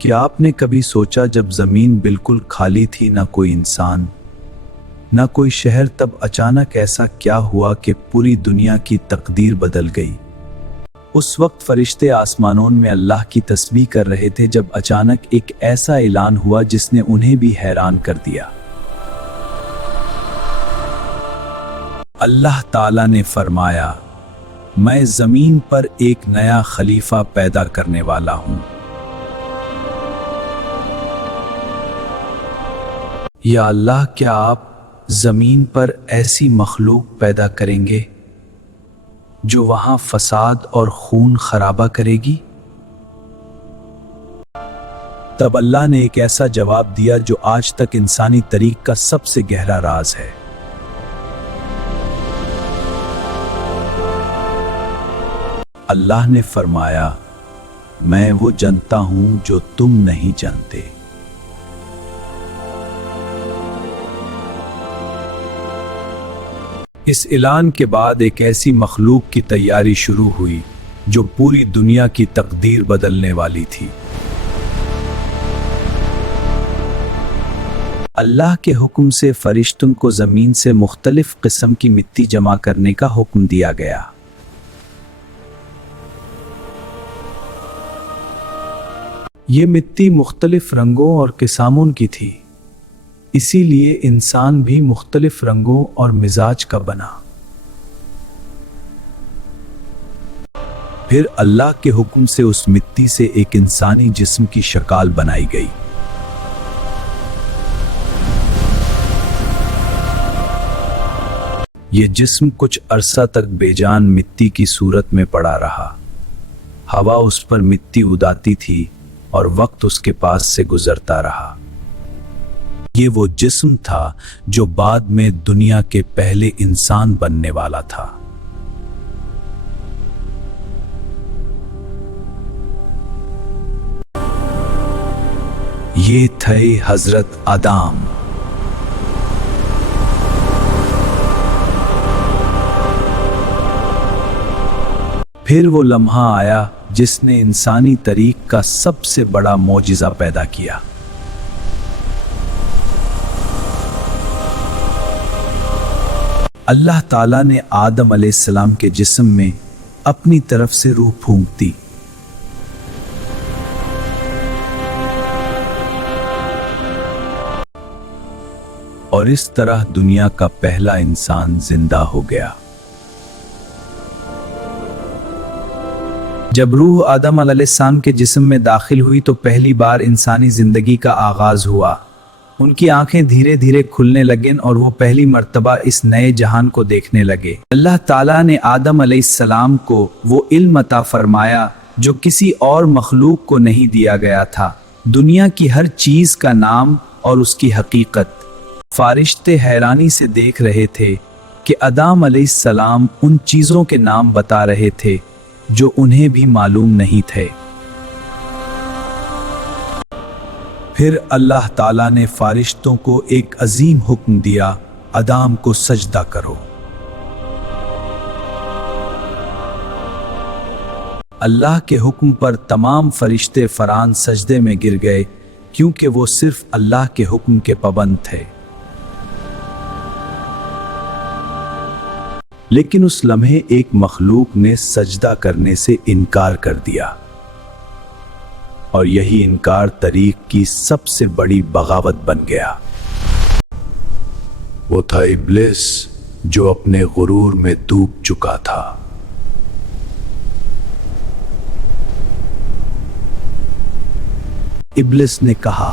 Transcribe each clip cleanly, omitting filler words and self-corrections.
क्या आपने कभी सोचा जब जमीन बिल्कुल खाली थी, ना कोई इंसान, ना कोई शहर, तब अचानक ऐसा क्या हुआ कि पूरी दुनिया की तकदीर बदल गई? उस वक्त फरिश्ते आसमानों में अल्लाह की तस्बीह कर रहे थे जब अचानक एक ऐसा ऐलान हुआ जिसने उन्हें भी हैरान कर दिया। अल्लाह ताला ने फरमाया, मैं जमीन पर एक नया खलीफा पैदा करने वाला हूं। या अल्लाह, क्या आप जमीन पर ऐसी मखलूक पैदा करेंगे जो वहां फसाद और खून खराबा करेगी? तब अल्लाह ने एक ऐसा जवाब दिया जो आज तक इंसानी तारीख का सबसे गहरा राज है। अल्लाह ने फरमाया, मैं वो जानता हूं जो तुम नहीं जानते। इस ऐलान के बाद एक ऐसी मखलूक की तैयारी शुरू हुई जो पूरी दुनिया की तकदीर बदलने वाली थी। अल्लाह के हुक्म से फरिश्तों को जमीन से मुख्तलिफ किस्म की मिट्टी जमा करने का हुक्म दिया गया। ये मिट्टी मुख्तलिफ रंगों और किस्मों की थी, इसीलिए इंसान भी मुख्तलिफ रंगों और मिजाज का बना। फिर अल्लाह के हुक्म से उस मिट्टी से एक इंसानी जिस्म की शक्ल बनाई गई। ये जिस्म कुछ अरसा तक बेजान मिट्टी की सूरत में पड़ा रहा। हवा उस पर मिट्टी उड़ाती थी और वक्त उसके पास से गुजरता रहा। ये वो जिस्म था जो बाद में दुनिया के पहले इंसान बनने वाला था। ये थे हजरत आदम। फिर वो लम्हा आया जिसने इंसानी तारीख का सबसे बड़ा मौजिज़ा पैदा किया। अल्लाह ताला ने आदम अलैहिस्सलाम के जिस्म में अपनी तरफ से रूह फूंक दी। और इस तरह दुनिया का पहला इंसान जिंदा हो गया। जब रूह आदम अलैहिस्सलाम के जिस्म में दाखिल हुई तो पहली बार इंसानी जिंदगी का आगाज हुआ। उनकी आंखें धीरे धीरे खुलने लगीं और वो पहली मर्तबा इस नए जहान को देखने लगे। अल्लाह ताला ने आदम अलैहिस्सलाम को वो इल्म अता फरमाया जो किसी और मखलूक को नहीं दिया गया था, दुनिया की हर चीज का नाम और उसकी हकीकत। फारिश्ते हैरानी से देख रहे थे कि आदम अलैहिस्सलाम उन चीजों के नाम बता रहे थे जो उन्हें भी मालूम नहीं थे। फिर अल्लाह ताला ने फारिश्तों को एक अजीम हुक्म दिया, आदम को सजदा करो। अल्लाह के हुक्म पर तमाम फरिश्ते फौरन सजदे में गिर गए क्योंकि वो सिर्फ अल्लाह के हुक्म के पाबंद थे। लेकिन उस लम्हे एक मखलूक ने सजदा करने से इनकार कर दिया और यही इनकार तारीख की सबसे बड़ी बगावत बन गया। वो था इब्लिस जो अपने गुरूर में डूब चुका था। इब्लिस ने कहा,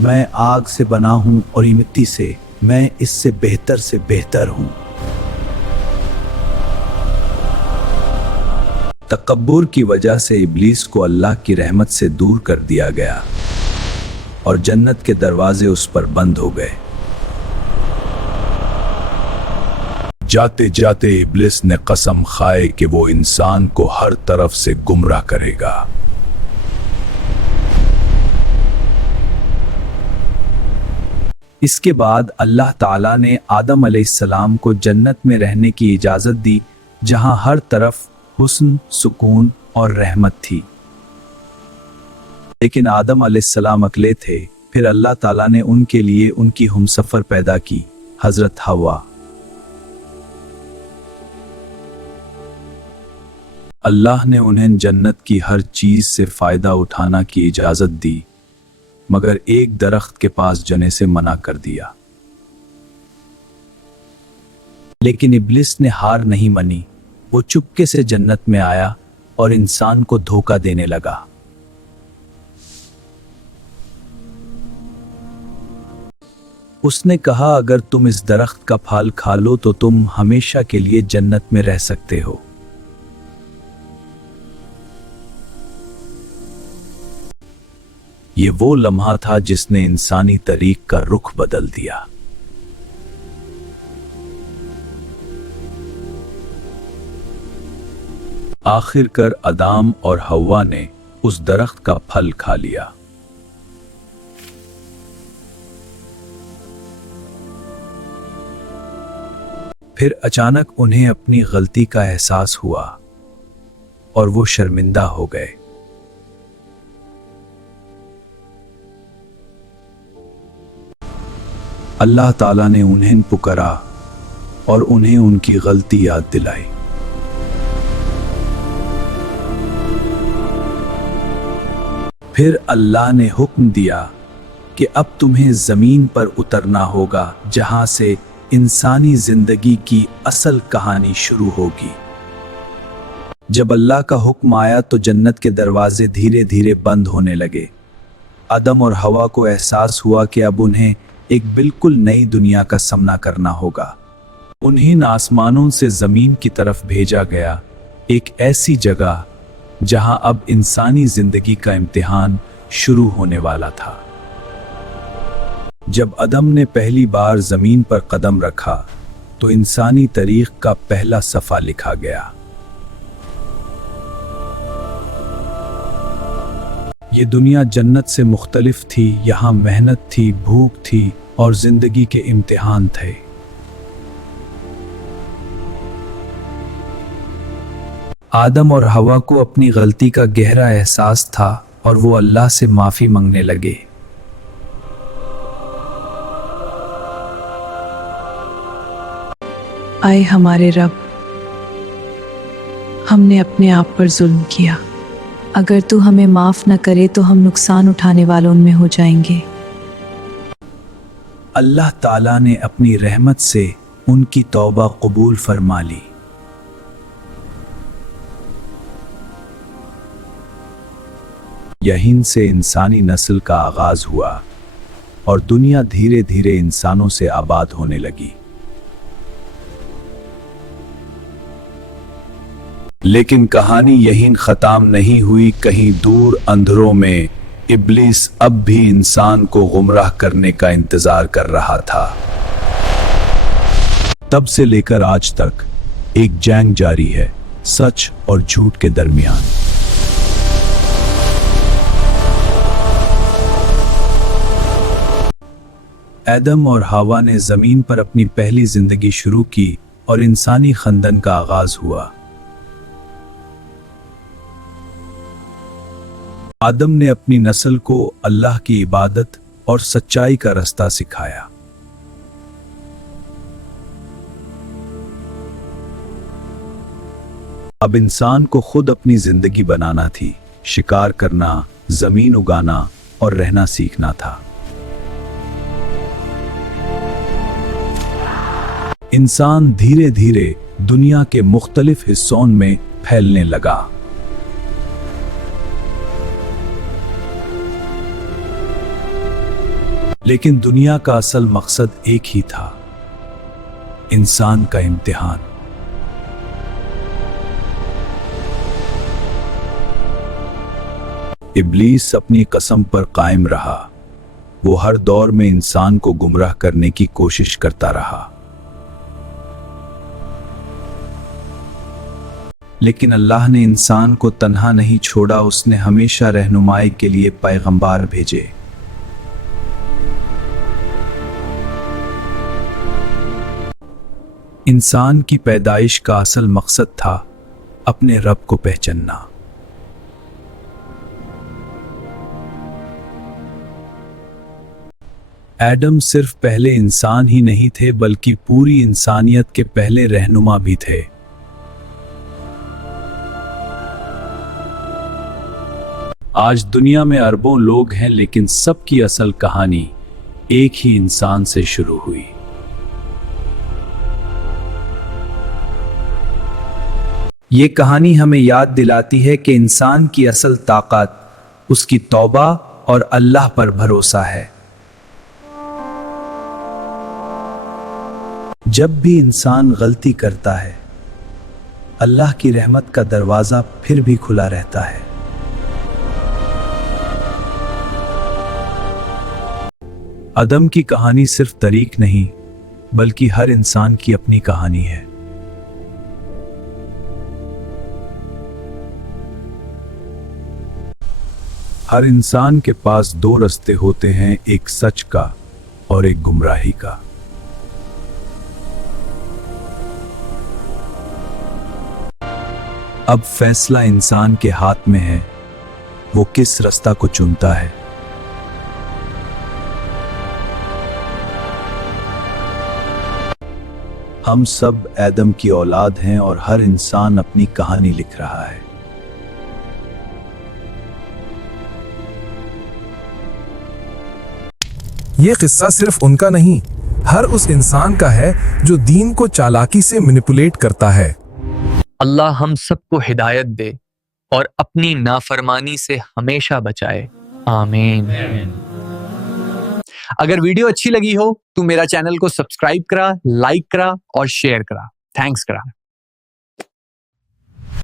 मैं आग से बना हूं और मिट्टी से, मैं इससे बेहतर हूं। तकब्बुर की वजह से इब्लीस को अल्लाह की रहमत से दूर कर दिया गया और जन्नत के दरवाजे उस पर बंद हो गए। जाते जाते इब्लीस ने कसम खाई कि वो इंसान को हर तरफ से गुमराह करेगा। इसके बाद अल्लाह ताला ने आदम अलैहिस्सलाम को जन्नत में रहने की इजाजत दी जहां हर तरफ हुस्न, सुकून और रहमत थी। लेकिन आदम अलैहिस्सलाम अकेले थे। फिर अल्लाह ताला ने उनके लिए उनकी हमसफर पैदा की, हजरत हवा। अल्लाह ने उन्हें जन्नत की हर चीज से फायदा उठाना की इजाजत दी, मगर एक दरख्त के पास जाने से मना कर दिया। लेकिन इब्लिस ने हार नहीं मानी। वो चुपके से जन्नत में आया और इंसान को धोखा देने लगा। उसने कहा, अगर तुम इस दरख्त का फल खा लो तो तुम हमेशा के लिए जन्नत में रह सकते हो। ये वो लम्हा था जिसने इंसानी तरीक का रुख बदल दिया। आखिरकार आदम और हव्वा ने उस दरख्त का फल खा लिया। फिर अचानक उन्हें अपनी गलती का एहसास हुआ और वो शर्मिंदा हो गए। अल्लाह ताला ने उन्हें पुकारा और उन्हें उनकी गलती याद दिलाई। फिर अल्लाह ने हुक्म दिया कि अब तुम्हें जमीन पर उतरना होगा, जहां से इंसानी जिंदगी की असल कहानी शुरू होगी। जब अल्लाह का हुक्म आया तो जन्नत के दरवाजे धीरे धीरे बंद होने लगे। आदम और हवा को एहसास हुआ कि अब उन्हें एक बिल्कुल नई दुनिया का सामना करना होगा। उन्हें आसमानों से जमीन की तरफ भेजा गया, एक ऐसी जगह जहां अब इंसानी जिंदगी का इम्तिहान शुरू होने वाला था। जब आदम ने पहली बार जमीन पर कदम रखा तो इंसानी तारीख का पहला सफ़ा लिखा गया। ये दुनिया जन्नत से मुख्तलिफ थी। यहाँ मेहनत थी, भूख थी और जिंदगी के इम्तिहान थे। आदम और हवा को अपनी गलती का गहरा एहसास था और वो अल्लाह से माफी मांगने लगे। आए हमारे रब, हमने अपने आप पर जुल्म किया। अगर तू हमें माफ न करे तो हम नुकसान उठाने वालों में हो जाएंगे। अल्लाह ताला ने अपनी रहमत से उनकी तौबा कबूल फरमा ली। यहीं से इंसानी नस्ल का आगाज हुआ और दुनिया धीरे धीरे इंसानों से आबाद होने लगी। लेकिन कहानी यहीं खत्म नहीं हुई। कहीं दूर अंधेरों में इब्लिस अब भी इंसान को गुमराह करने का इंतजार कर रहा था। तब से लेकर आज तक एक जंग जारी है, सच और झूठ के दरमियान। आदम और हवा ने जमीन पर अपनी पहली जिंदगी शुरू की और इंसानी खंदन का आगाज हुआ। आदम ने अपनी नस्ल को अल्लाह की इबादत और सच्चाई का रास्ता सिखाया। अब इंसान को खुद अपनी जिंदगी बनाना थी, शिकार करना, जमीन उगाना और रहना सीखना था। इंसान धीरे धीरे दुनिया के मुख्तलिफ हिस्सों में फैलने लगा। लेकिन दुनिया का असल मकसद एक ही था, इंसान का इम्तिहान। इब्लीस अपनी कसम पर कायम रहा। वो हर दौर में इंसान को गुमराह करने की कोशिश करता रहा। लेकिन अल्लाह ने इंसान को तन्हा नहीं छोड़ा। उसने हमेशा रहनुमाई के लिए पैगंबर भेजे। इंसान की पैदाइश का असल मकसद था अपने रब को पहचानना। एडम सिर्फ पहले इंसान ही नहीं थे बल्कि पूरी इंसानियत के पहले रहनुमा भी थे। आज दुनिया में अरबों लोग हैं लेकिन सबकी असल कहानी एक ही इंसान से शुरू हुई। ये कहानी हमें याद दिलाती है कि इंसान की असल ताकत उसकी तौबा और अल्लाह पर भरोसा है। जब भी इंसान गलती करता है, अल्लाह की रहमत का दरवाजा फिर भी खुला रहता है। आदम की कहानी सिर्फ तरीक नहीं, बल्कि हर इंसान की अपनी कहानी है। हर इंसान के पास दो रास्ते होते हैं, एक सच का और एक गुमराही का। अब फैसला इंसान के हाथ में है, वो किस रास्ता को चुनता है। हम सब आदम की औलाद हैं और हर इंसान अपनी कहानी लिख रहा है। ये किस्सा सिर्फ उनका नहीं, हर उस इंसान का है जो दीन को चालाकी से मैनिपुलेट करता है। अल्लाह हम सबको हिदायत दे और अपनी नाफरमानी से हमेशा बचाए, आमीन। अगर वीडियो अच्छी लगी हो तो मेरा चैनल को सब्सक्राइब करा, लाइक करा और शेयर करा। थैंक्स करा।